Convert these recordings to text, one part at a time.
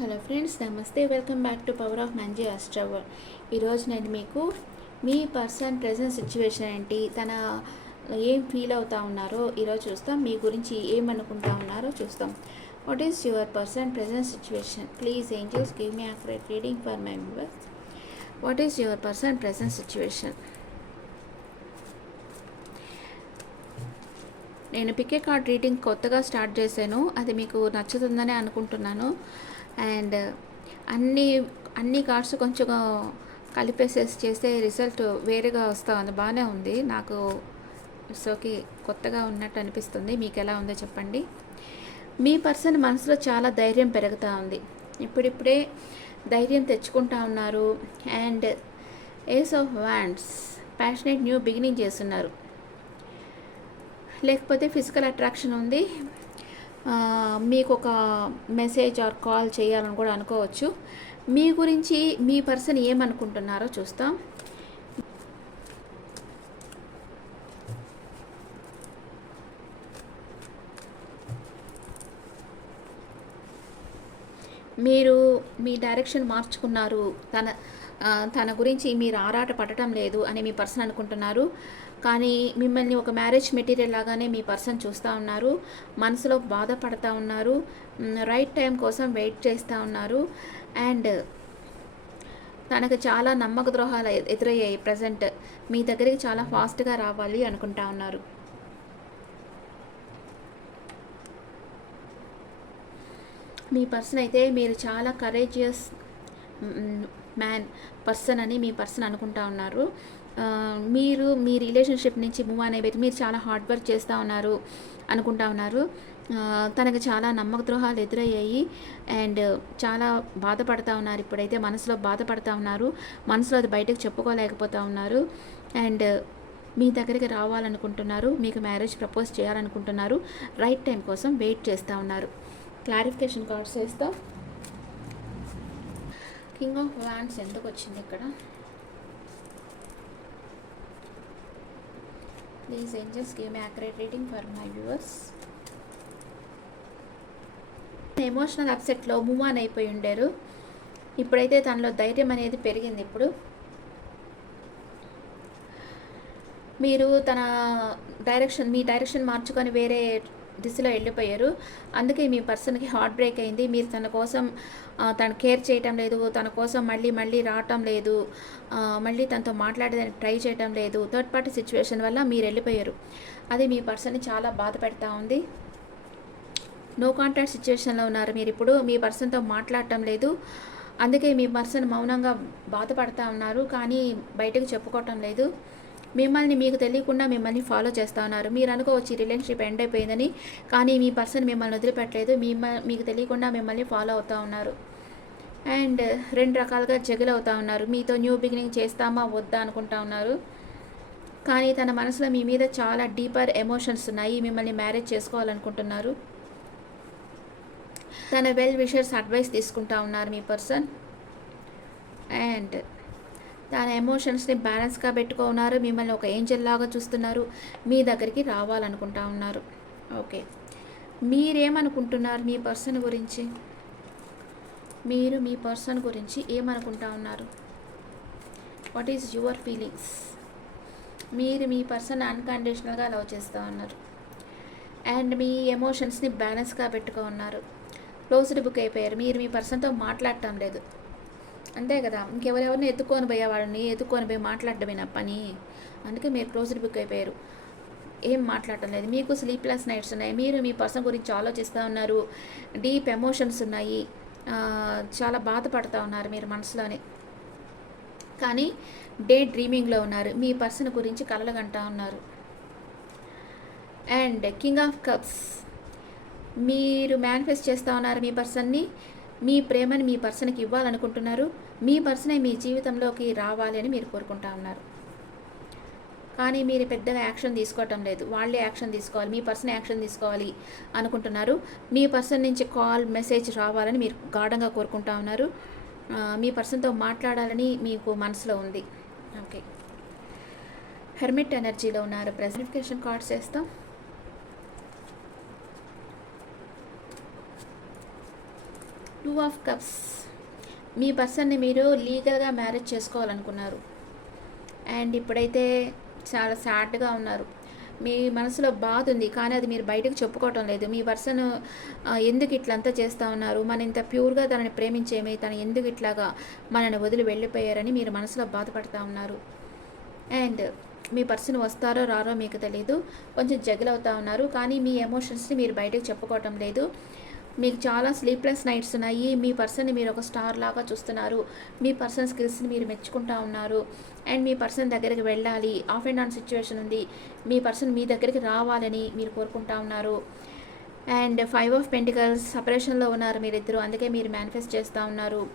Hello friends నమస్తే. Welcome back to power of Manji అస్ట్రవర్ ఈరోజు నేను మీకు మీ పర్సన్ ప్రజెంట్ సిచ్యువేషన్ ఏంటి తన ఏం ఫీల్ అవుతా ఉన్నారో ఈరోజు చూస్తాం. మీ గురించి ఏమనుకుంటా ఉన్నారో చూస్తాం. What is your person present situation? Please angels give me accurate reading for my members. What is your person present situation? నేను పికే కార్డ్ రీడింగ్ కొత్తగా స్టార్ట్ చేశాను. అది మీకు నచ్చుతుందని అనుకుంటున్నాను. అండ్ అన్ని అన్ని కార్డ్స్ కొంచెం కలిపేసేసి చేస్తే రిజల్ట్ వేరేగా వస్తుంది ఉంది. బాగానే ఉంది. నాకు సోకి కొత్తగా ఉన్నట్టు అనిపిస్తుంది. మీకు ఎలా ఉందో చెప్పండి. మీ పర్సన్ మనసులో చాలా ధైర్యం పెరుగుతూ ఉంది. ఇప్పుడిప్పుడే ధైర్యం తెచ్చుకుంటా ఉన్నారు. And ace of wands passionate new beginning చేస్తున్నారు. లేకపోతే ఫిజికల్ అట్రాక్షన్ ఉంది. మీకు ఒక మెసేజ్ ఆర్ కాల్ చేయాలని కూడా అనుకోవచ్చు. మీ గురించి మీ పర్సన్ ఏమనుకుంటున్నారో చూస్తాం. మీరు మీ డైరెక్షన్ మార్చుకున్నారు. తన తన గురించి మీరు ఆరాట పడటం లేదు అని మీ పర్సన్ అనుకుంటున్నారు. కానీ మిమ్మల్ని ఒక మ్యారేజ్ మెటీరియల్ లాగానే మీ పర్సన్ చూస్తూ ఉన్నారు. మనసులో బాధపడతా ఉన్నారు. రైట్ టైం కోసం వెయిట్ చేస్తూ ఉన్నారు. అండ్ తనకు చాలా నమ్మక ద్రోహాలు ఎదురయ్యాయి ప్రజెంట్. మీ దగ్గరికి చాలా ఫాస్ట్గా రావాలి అనుకుంటా ఉన్నారు. మీ పర్సన్ అయితే మీరు చాలా కరేజియస్ మ్యాన్ పర్సన్ అని మీ పర్సన్ అనుకుంటా ఉన్నారు. మీరు మీ రిలేషన్షిప్ నుంచి మూవ్ అనేది మీరు చాలా హార్డ్ వర్క్ చేస్తూ ఉన్నారు అనుకుంటా ఉన్నారు. తనకు చాలా నమ్మక ద్రోహాలు ఎదురయ్యాయి. అండ్ చాలా బాధపడతా ఉన్నారు. ఇప్పుడైతే మనసులో బాధపడతా ఉన్నారు. మనసులో అది బయటకు చెప్పుకోలేకపోతా ఉన్నారు. అండ్ మీ దగ్గరికి రావాలనుకుంటున్నారు. మీకు మ్యారేజ్ ప్రపోజ్ చేయాలనుకుంటున్నారు. రైట్ టైం కోసం వెయిట్ చేస్తూ ఉన్నారు. క్లారిఫికేషన్ కార్డ్స్ వేస్తాం. కింగ్ ఆఫ్ వ్యాండ్స్ ఎందుకు వచ్చింది ఇక్కడ please angels give accurate reading for my viewers emotional అప్సెట్లో move అయిపోయి ఉండారు. ఇప్పుడైతే తనలో ధైర్యం అనేది పెరిగింది ఇప్పుడు. మీరు తన డైరెక్షన్ మీ డైరెక్షన్ మార్చుకొని వేరే దిశలో వెళ్ళిపోయారు అందుకే మీ పర్సన్కి హార్ట్ బ్రేక్ అయింది. మీరు తన కోసం తను కేర్ చేయటం లేదు. తన కోసం మళ్ళీ మళ్ళీ రావటం లేదు. మళ్ళీ తనతో మాట్లాడేదానికి ట్రై చేయటం లేదు. థర్డ్ పార్టీ సిచ్యువేషన్ వల్ల మీరు వెళ్ళిపోయారు. అది మీ పర్సన్ని చాలా బాధ పెడతా ఉంది. నో కాంటాక్ట్ సిచ్యువేషన్లో ఉన్నారు మీరు ఇప్పుడు. మీ పర్సన్తో మాట్లాడటం లేదు. అందుకే మీ పర్సన్ మౌనంగా బాధపడతా ఉన్నారు. కానీ బయటకు చెప్పుకోవటం లేదు. మిమ్మల్ని మీకు తెలియకుండా మిమ్మల్ని ఫాలో చేస్తూ ఉన్నారు. మీరు అనుకోవచ్చు రిలేషన్షిప్ ఎండ్ అయిపోయిందని కానీ మీ పర్సన్ మిమ్మల్ని వదిలిపెట్టలేదు మిమ్మ మీకు తెలియకుండా మిమ్మల్ని ఫాలో అవుతూ ఉన్నారు. అండ్ రెండు రకాలుగా జగిల్ అవుతూ ఉన్నారు. మీతో న్యూ బిగినింగ్ చేస్తామా వద్దా అనుకుంటా ఉన్నారు. కానీ తన మనసులో మీ మీద చాలా డీపర్ ఎమోషన్స్ ఉన్నాయి. మిమ్మల్ని మ్యారేజ్ చేసుకోవాలనుకుంటున్నారు. తన వెల్ విషర్స్ అడ్వైస్ తీసుకుంటా ఉన్నారు మీ పర్సన్ అండ్ తన ఎమోషన్స్ని బ్యాలెన్స్గా పెట్టుకున్నారు. మిమ్మల్ని ఒక ఏంజల్ లాగా చూస్తున్నారు. మీ దగ్గరికి రావాలనుకుంటా ఉన్నారు. ఓకే. మీరేమనుకుంటున్నారు మీ పర్సన్ గురించి? మీరు మీ పర్సన్ గురించి ఏమనుకుంటా ఉన్నారు? What is your feelings? మీరు మీ పర్సన్ అన్కండిషనల్గా లవ్ చేస్తూ ఉన్నారు. అండ్ మీ ఎమోషన్స్ని బ్యాలెన్స్గా పెట్టుకో ఉన్నారు క్లోజ్డ్ బుక్ అయిపోయారు. మీరు మీ పర్సన్తో మాట్లాడటం లేదు. అంతే కదా. ఇంకెవరెవరిని ఎత్తుకొని పోయే వాళ్ళని ఎత్తుకొని పోయి మాట్లాడడమే నా పని. అందుకే మీరు క్లోజ్డ్ బుక్ అయిపోయారు. ఏం మాట్లాడటం లేదు. మీకు స్లీప్లెస్ నైట్స్ ఉన్నాయి. మీరు మీ పర్సన్ గురించి ఆలోచిస్తూ ఉన్నారు. డీప్ ఎమోషన్స్ ఉన్నాయి. చాలా బాధపడుతూ ఉన్నారు మీరు మనసులోనే. కానీ డే డ్రీమింగ్లో ఉన్నారు. మీ పర్సన్ గురించి కలలుగంటా ఉన్నారు. అండ్ కింగ్ ఆఫ్ కప్స్ మీరు మేనిఫెస్ట్ చేస్తూ ఉన్నారు మీ పర్సన్ని మీ ప్రేమని మీ పర్సన్కి ఇవ్వాలనుకుంటున్నారు. మీ పర్సనే మీ జీవితంలోకి రావాలి అని మీరు కోరుకుంటా ఉన్నారు. కానీ మీరు పెద్దగా యాక్షన్ తీసుకోవటం లేదు. వాళ్ళే యాక్షన్ తీసుకోవాలి. మీ పర్సన్ యాక్షన్ తీసుకోవాలి అనుకుంటున్నారు. మీ పర్సన్ నుంచి కాల్ మెసేజ్ రావాలని మీరు గాఢంగా కోరుకుంటా ఉన్నారు. మీ పర్సన్తో మాట్లాడాలని మీకు మనసులో ఉంది. ఓకే. హెర్మిట్ ఎనర్జీలో ఉన్నారు. ప్రెజెంటిఫికేషన్ కార్డ్స్ చేస్తాం. Two of cups. మీ పర్సన్ని మీరు లీగల్గా మ్యారేజ్ చేసుకోవాలనుకున్నారు. అండ్ ఇప్పుడైతే చాలా సాడ్గా ఉన్నారు. మీ మనసులో బాధ ఉంది కానీ అది మీరు బయటకు చెప్పుకోవటం లేదు. మీ పర్సన్ ఎందుకు ఇట్లంతా చేస్తూ ఉన్నారు? మన ఇంత ప్యూర్గా తనని ప్రేమించేమే? తను ఎందుకు ఇట్లాగా మనని వదిలి వెళ్ళిపోయారని మీరు మనసులో బాధపడుతూ ఉన్నారు. అండ్ మీ పర్సన్ వస్తారో రారో మీకు తెలీదు. కొంచెం జగల్ అవుతా ఉన్నారు కానీ మీ ఎమోషన్స్ని మీరు బయటకు చెప్పుకోవటం లేదు. మీకు చాలా స్లీప్లెస్ నైట్స్ ఉన్నాయి. మీ పర్సన్ని మీరు ఒక స్టార్ లాగా చూస్తున్నారు. మీ పర్సన్ స్కిల్స్ని మీరు మెచ్చుకుంటా ఉన్నారు. అండ్ మీ పర్సన్ దగ్గరికి వెళ్ళాలి. ఆఫ్ అండ్ ఆన్ సిచ్యువేషన్ ఉంది. మీ పర్సన్ మీ దగ్గరికి రావాలని మీరు కోరుకుంటా ఉన్నారు. అండ్ ఫైవ్ ఆఫ్ పెంటికల్స్ సపరేషన్లో ఉన్నారు మీరిద్దరు. అందుకే మీరు మేనిఫెస్ట్ చేస్తూ ఉన్నారు.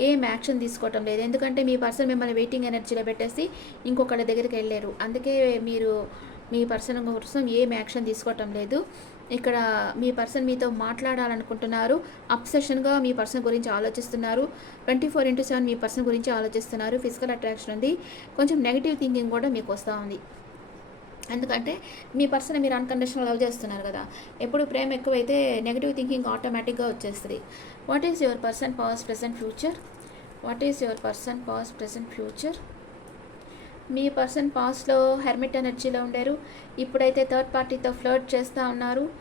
ఏం యాక్షన్ తీసుకోవటం లేదు. ఎందుకంటే మీ పర్సన్ మిమ్మల్ని వెయిటింగ్ ఎనర్జీలో పెట్టేసి ఇంకొకళ్ళ దగ్గరికి వెళ్ళారు అందుకే మీరు మీ పర్సన్ కోసం ఏం యాక్షన్ తీసుకోవటం లేదు. ఇక్కడ మీ పర్సన్ మీతో మాట్లాడాలనుకుంటున్నారు. అప్సెషన్గా మీ పర్సన్ గురించి ఆలోచిస్తున్నారు. ట్వంటీ ఫోర్ ఇంటూ సెవెన్ మీ పర్సన్ గురించి ఆలోచిస్తున్నారు. ఫిజికల్ అట్రాక్షన్ ఉంది. కొంచెం నెగిటివ్ థింకింగ్ కూడా మీకు వస్తూ ఉంది. ఎందుకంటే మీ పర్సన్ మీరు అన్కండిషనల్ లవ్ చేస్తున్నారు కదా. ఎప్పుడు ప్రేమ ఎక్కువైతే నెగిటివ్ థింకింగ్ ఆటోమేటిక్గా వచ్చేస్తుంది. What is your person past present future what is your person past present future me person పాస్ట్లో హెర్మిట్ ఎనర్జీలో ఉండారు. ఇప్పుడైతే థర్డ్ పార్టీతో ఫ్లర్ట్ చేస్తూ ఉన్నారు.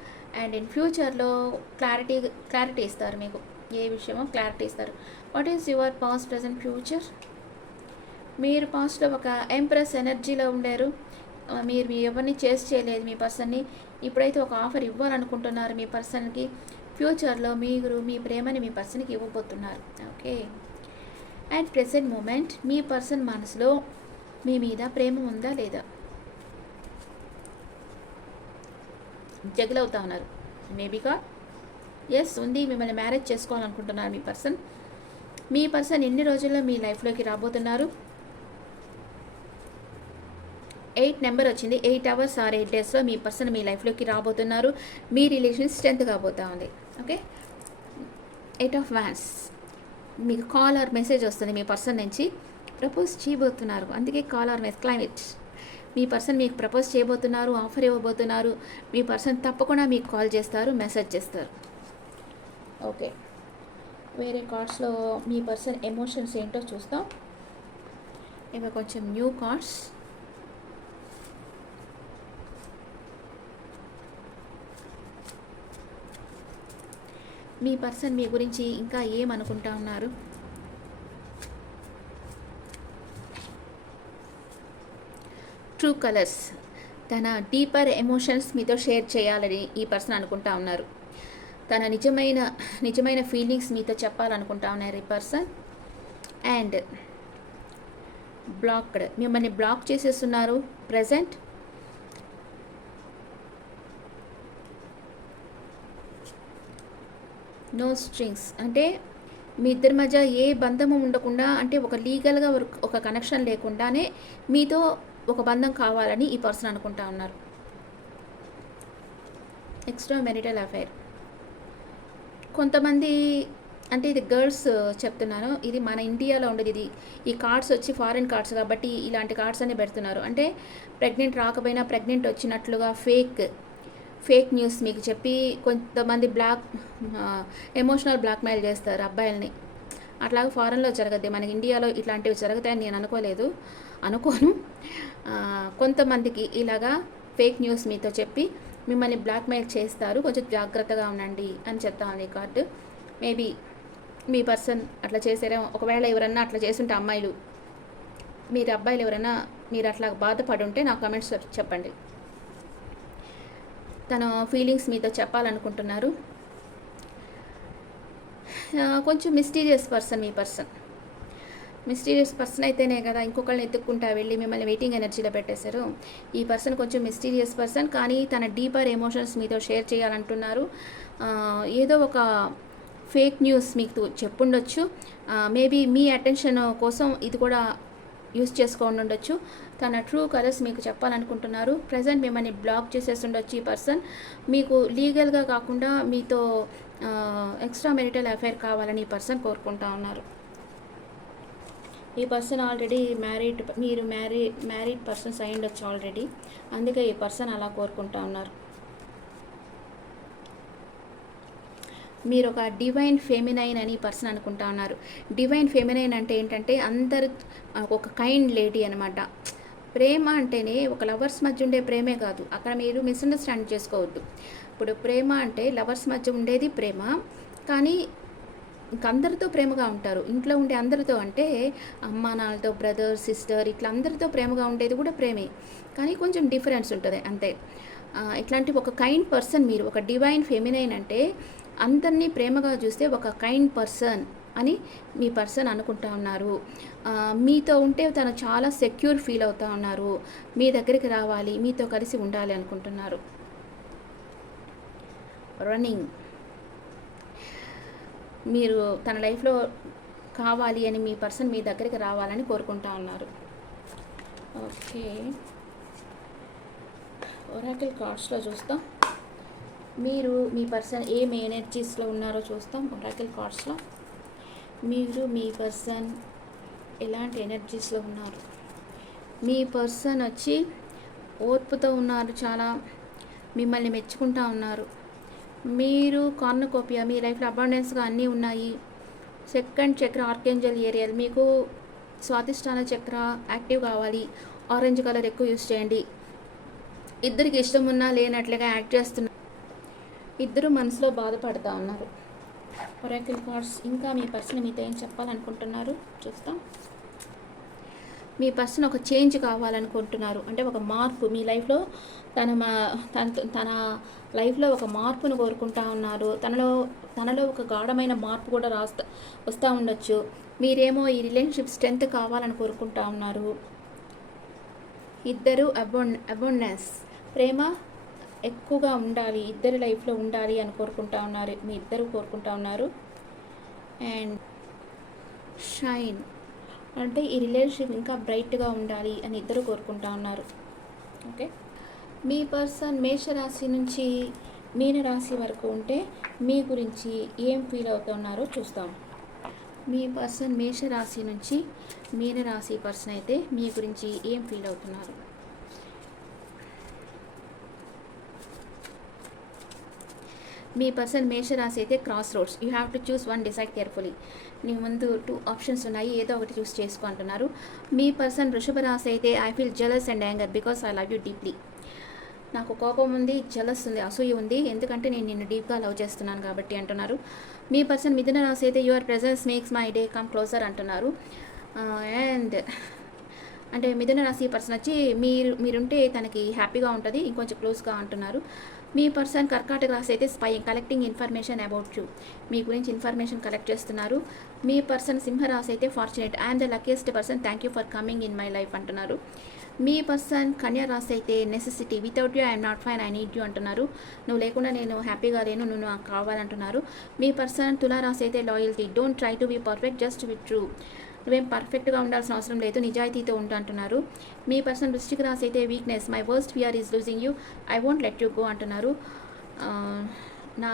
అండ్ ఇన్ ఫ్యూచర్లో క్లారిటీ క్లారిటీ ఇస్తారు మీకు. ఏ విషయమో క్లారిటీ ఇస్తారు. What is your past present future? మీరు పాస్ట్లో ఒక ఎంప్రెస్ ఎనర్జీలో ఉండారు. మీరు మీ ఎవరిని చేసి చేయలేదు మీ పర్సన్ని. ఇప్పుడైతే ఒక ఆఫర్ ఇవ్వాలనుకుంటున్నారు మీ పర్సన్కి. ఫ్యూచర్లో మీరు మీ ప్రేమని మీ పర్సన్కి ఇవ్వబోతున్నారు. ఓకే. అండ్ ప్రెసెంట్ మూమెంట్ మీ పర్సన్ మనసులో మీ మీద ప్రేమ ఉందా లేదా? జగల్ అవుతా ఉన్నారు మేబీగా ఎస్ ఉంది. మిమ్మల్ని మ్యారేజ్ చేసుకోవాలనుకుంటున్నారు మీ పర్సన్ మీ పర్సన్ ఎన్ని రోజుల్లో మీ లైఫ్లోకి రాబోతున్నారు? ఎయిట్ నెంబర్ వచ్చింది. ఎయిట్ అవర్స్ ఆర్ ఎయిట్ డేస్లో మీ పర్సన్ మీ లైఫ్లోకి రాబోతున్నారు. మీ రిలేషన్ స్ట్రెంత్ కాబోతా ఉంది. ఓకే ఎయిట్ ఆఫ్ వ్యాన్స్ మీకు కాల్ ఆర్ మెసేజ్ వస్తుంది మీ పర్సన్ నుంచి. ప్రపోజ్ చేయబోతున్నారు. అందుకే కాల్ ఆర్ మెస్ క్లైమేట్. మీ పర్సన్ మీకు ప్రపోజ్ చేయబోతున్నారు ఆఫర్ ఇవ్వబోతున్నారు. మీ పర్సన్ తప్పకుండా మీకు కాల్ చేస్తారు మెసేజ్ చేస్తారు. ఓకే. వేరే కార్డ్స్లో మీ పర్సన్ ఎమోషన్స్ ఏంటో చూస్తాం. ఇవి కొంచెం న్యూ కార్డ్స్. మీ పర్సన్ మీ గురించి ఇంకా ఏమనుకుంటా ఉన్నారు? ట్రూ కలర్స్ తన డీపర్ ఎమోషన్స్ మీతో షేర్ చేయాలని ఈ పర్సన్ అనుకుంటా ఉన్నారు. తన నిజమైన నిజమైన ఫీలింగ్స్ మీతో చెప్పాలనుకుంటా ఉన్నారు ఈ పర్సన్. అండ్ బ్లాక్డ్ మిమ్మల్ని బ్లాక్ చేసేస్తున్నారు ప్రజెంట్. No strings. అంటే మీ ఇద్దరి మధ్య ఏ బంధము ఉండకుండా అంటే ఒక లీగల్గా ఒక కనెక్షన్ లేకుండానే మీతో ఒక బంధం కావాలని ఈ పర్సన్ అనుకుంటా ఉన్నారు. ఎక్స్ట్రా మెరిటల్ అఫైర్ కొంతమంది అంటే ఇది గర్ల్స్ చెప్తున్నాను ఇది మన ఇండియాలో ఉండేది ఇది. ఈ కార్డ్స్ వచ్చి ఫారిన్ కార్డ్స్ కాబట్టి ఇలాంటి కార్డ్స్ అనే పెడుతున్నారు. అంటే ప్రెగ్నెంట్ రాకపోయినా ప్రెగ్నెంట్ వచ్చినట్లుగా ఫేక్ ఫేక్ న్యూస్ మీకు చెప్పి కొంతమంది బ్లాక్ ఎమోషనల్ బ్లాక్మెయిల్ చేస్తారు అబ్బాయిల్ని. అట్లాగే ఫారెన్లో జరగద్ది. మన ఇండియాలో ఇట్లాంటివి జరుగుతాయని నేను అనుకోలేదు. అనుకోను. కొంతమందికి ఇలాగా ఫేక్ న్యూస్ మీతో చెప్పి మిమ్మల్ని బ్లాక్మెయిల్ చేస్తారు. కొంచెం జాగ్రత్తగా ఉండండి అని చెప్తాను రికార్డు కార్డు. మేబీ మీ పర్సన్ అట్లా చేసారేమో ఒకవేళ ఎవరన్నా అట్లా చేసుంటే అమ్మాయిలు మీరు అబ్బాయిలు ఎవరైనా మీరు అట్లా బాధపడి ఉంటే నా కమెంట్స్ చెప్పండి. తన ఫీలింగ్స్ మీతో చెప్పాలనుకుంటున్నారు. కొంచెం మిస్టీరియస్ పర్సన్ మీ పర్సన్. మిస్టీరియస్ పర్సన్ అయితేనే కదా ఇంకొకళ్ళని ఎత్తుక్కుంటా వెళ్ళి మిమ్మల్ని వెయిటింగ్ ఎనర్జీలో పెట్టేశారు. ఈ పర్సన్ కొంచెం మిస్టీరియస్ పర్సన్ కానీ తన డీపర్ ఎమోషన్స్ మీతో షేర్ చేయాలంటున్నారు. ఏదో ఒక ఫేక్ న్యూస్ మీకు చెప్పుండొచ్చు. మేబీ మీ అటెన్షన్ కోసం ఇది కూడా యూస్ చేసుకోండి ఉండొచ్చు తన ట్రూ కలర్స్ మీకు చెప్పాలనుకుంటున్నారు. ప్రజెంట్ మిమ్మల్ని బ్లాక్ చేసేసి ఉండొచ్చు ఈ పర్సన్. మీకు లీగల్గా కాకుండా మీతో ఎక్స్ట్రా మెరిటల్ అఫైర్ కావాలని ఈ పర్సన్ కోరుకుంటా ఉన్నారు. ఈ పర్సన్ ఆల్రెడీ మ్యారీడ్ మీరు మ్యారీ మ్యారీడ్ పర్సన్స్ అయి ఉండొచ్చు ఆల్రెడీ అందుకే ఈ పర్సన్ అలా కోరుకుంటా ఉన్నారు. మీరు ఒక డివైన్ ఫెమినైన్ అని పర్సన్ అనుకుంటా ఉన్నారు. డివైన్ ఫెమినైన్ అంటే ఏంటంటే అందరు ఒక కైండ్ లేడీ అనమాట ప్రేమ అంటేనే ఒక లవర్స్ మధ్య ఉండే ప్రేమే కాదు. అక్కడ మీరు మిస్అండర్స్టాండ్ చేసుకోవద్దు. ఇప్పుడు ప్రేమ అంటే లవర్స్ మధ్య ఉండేది ప్రేమ. కానీ ఇంక అందరితో ప్రేమగా ఉంటారు. ఇంట్లో ఉండే అందరితో అంటే అమ్మా నాన్నలతో బ్రదర్ సిస్టర్ ఇట్లా అందరితో ప్రేమగా ఉండేది కూడా ప్రేమే. కానీ కొంచెం డిఫరెన్స్ ఉంటుంది అంతే. ఇట్లాంటి ఒక కైండ్ పర్సన్ మీరు ఒక డివైన్ ఫెమినైన్ అంటే అందరినీ ప్రేమగా చూస్తే ఒక కైండ్ పర్సన్ అని మీ పర్సన్ అనుకుంటా ఉన్నారు. మీతో ఉంటే తను చాలా సెక్యూర్ ఫీల్ అవుతా ఉన్నారు. మీ దగ్గరికి రావాలి మీతో కలిసి ఉండాలి అనుకుంటున్నారు. రన్నింగ్ మీరు తన లైఫ్లో కావాలి అని మీ పర్సన్ మీ దగ్గరికి రావాలని కోరుకుంటా ఉన్నారు. ఓకే. ఒరాకిల్ కార్డ్స్లో చూస్తాం. మీరు మీ పర్సన్ ఏం ఎనర్జీస్లో ఉన్నారో చూస్తాం ఒరాకిల్ కార్డ్స్లో. మీరు మీ పర్సన్ ఎలాంటి ఎనర్జీస్లో ఉన్నారు? మీ పర్సన్ వచ్చి ఓర్పుతో ఉన్నారు చాలా మిమ్మల్ని మెచ్చుకుంటా ఉన్నారు. మీరు కార్నకోపియా మీ లైఫ్లో అబాండెన్స్గా అన్నీ ఉన్నాయి. Second chakra archangel Ariel. మీకు స్వాతిష్టాన చక్ర యాక్టివ్ కావాలి. ఆరెంజ్ కలర్ ఎక్కువ యూస్ చేయండి. ఇద్దరికి ఇష్టం ఉన్నా లేనట్లుగా యాక్ట్ చేస్తున్నారు ఇద్దరు మనసులో బాధపడుతూ ఉన్నారు. ఒరాకిల్ కార్డ్స్ ఇంకా మీ పర్సన్ మీతో ఏం చెప్పాలనుకుంటున్నారు? చూస్తాం. మీ పర్సన్ ఒక చేంజ్ కావాలనుకుంటున్నారు. అంటే ఒక మార్పు మీ లైఫ్లో తన మా తన తన లైఫ్లో ఒక మార్పును కోరుకుంటా ఉన్నారు. తనలో తనలో ఒక గాఢమైన మార్పు కూడా రాస్తా వస్తూ ఉండొచ్చు. మీరేమో ఈ రిలేషన్షిప్ స్ట్రెంత్ కావాలని కోరుకుంటా ఉన్నారు. ఇద్దరు అబోన్ అబోన్నెస్. ప్రేమ ఎక్కువగా ఉండాలి ఇద్దరి లైఫ్లో ఉండాలి అని కోరుకుంటా ఉన్నారు. మీ ఇద్దరు కోరుకుంటా ఉన్నారు. And shine. అంటే ఈ రిలేషన్షిప్ ఇంకా బ్రైట్గా ఉండాలి అని ఇద్దరు కోరుకుంటా ఉన్నారు. ఓకే? మీ పర్సన్ మేషరాశి నుంచి మీనరాశి వరకు ఉంటే మీ గురించి ఏం ఫీల్ అవుతున్నారో చూస్తాం. మీ పర్సన్ మేషరాశి నుంచి మీనరాశి పర్సన్ అయితే మీ గురించి ఏం ఫీల్ అవుతున్నారు? మీ పర్సన్ మేషరాశి అయితే cross roads you have to choose one decide carefully. నీ ముందు టూ ఆప్షన్స్ ఉన్నాయి. ఏదో ఒకటి చూస్ చేసుకుంటున్నారు మీ పర్సన్ వృషభ రాశి అయితే I feel jealous and anger because I love you deeply నాకు కోపం ఉంది జలస్ ఉంది అసూయ ఉంది. ఎందుకంటే నేను నిన్ను డీప్గా లవ్ చేస్తున్నాను కాబట్టి అంటున్నారు. మీ పర్సన్ మిథున రాశి అయితే your presence makes my day come closer అంటున్నారు. అండ్ అంటే మిథున రాశి పర్సన్ వచ్చి మీరు మీరుంటే తనకి హ్యాపీగా ఉంటుంది ఇంకొంచెం క్లోజ్గా అంటున్నారు. మీ పర్సన్ కర్కాటక రాశి అయితే spy collecting information about you మీ గురించి ఇన్ఫర్మేషన్ కలెక్ట్ చేస్తున్నారు. మీ పర్సన్ సింహరాశి అయితే fortunate I'm the luckiest person thank you for coming in my life అంటున్నారు. మీ పర్సన్ కన్యా రాశి అయితే necessity without you I'm not fine I need you అంటున్నారు. నువ్వు లేకుండా నేను హ్యాపీగా లేను. నువ్వు నాకు కావాలంటున్నారు. మీ పర్సన్ తులా రాశి అయితే loyalty don't try to be perfect just with true నువ్వేం పర్ఫెక్ట్గా ఉండాల్సిన అవసరం లేదు. నిజాయితీతో ఉంటా అంటున్నారు. మీ పర్సన్ వృష్టికి రాసి అయితే weakness. My worst fear is losing you. I won't let you go అంటున్నారు. నా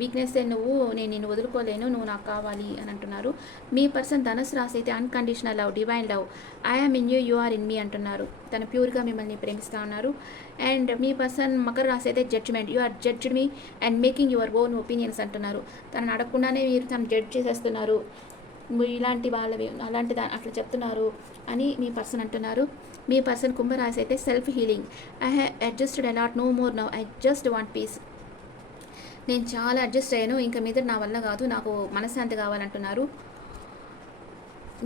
వీక్నెస్ నువ్వు నేను నిన్ను వదులుకోలేను నువ్వు నాకు కావాలి అని అంటున్నారు. మీ పర్సన్ ధనస్ రాసి అయితే unconditional love divine love I am in you you are in me అంటున్నారు. తను ప్యూర్గా మిమ్మల్ని ప్రేమిస్తూ ఉన్నారు. అండ్ మీ పర్సన్ మకర రాసి అయితే judgement you are judged me and making your own opinions అంటున్నారు. తనను అడగకుండానే మీరు తను జడ్జ్ చేసేస్తున్నారు. ఇలాంటి వాళ్ళవి అలాంటి దా అట్లా చెప్తున్నారు అని మీ పర్సన్ అంటున్నారు. మీ పర్సన్ కుంభరాశి అయితే self healing. I have adjusted a lot no more now I just want peace. నేను చాలా అడ్జస్ట్ అయ్యాను ఇంకా మీద నా వల్ల కాదు నాకు మనశ్శాంతి కావాలంటున్నారు.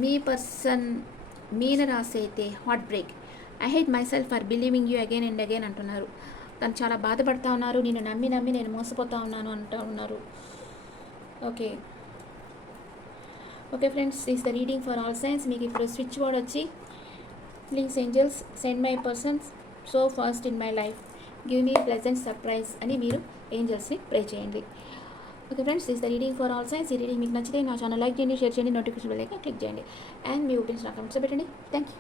మీ పర్సన్ మీన రాశి అయితే heart break. I hate myself for believing you again and again అంటున్నారు. తను చాలా బాధపడతా ఉన్నారు నేను నమ్మి నమ్మి నేను మోసపోతా ఉన్నాను అంటూ ఉన్నారు. Okay. Okay friends is the reading for all signs మీకు ఇప్పుడు స్విచ్ బోర్డ్ వచ్చి links angels send my persons so first in my life give me pleasant surprise అని మీరు ఏంజల్స్ని ప్రే చేయండి. Okay friends is the reading for all signs ఈ reading మీకు నచ్చితే నా ఛానల్ లైక్ చేయండి షేర్ చేయండి నోటిఫికేషన్ బెల్ క్లిక్ చేయండి. అండ్ మీ ఒపీనియన్స్ నా కమెంట్స్ పెట్టండి. Thank you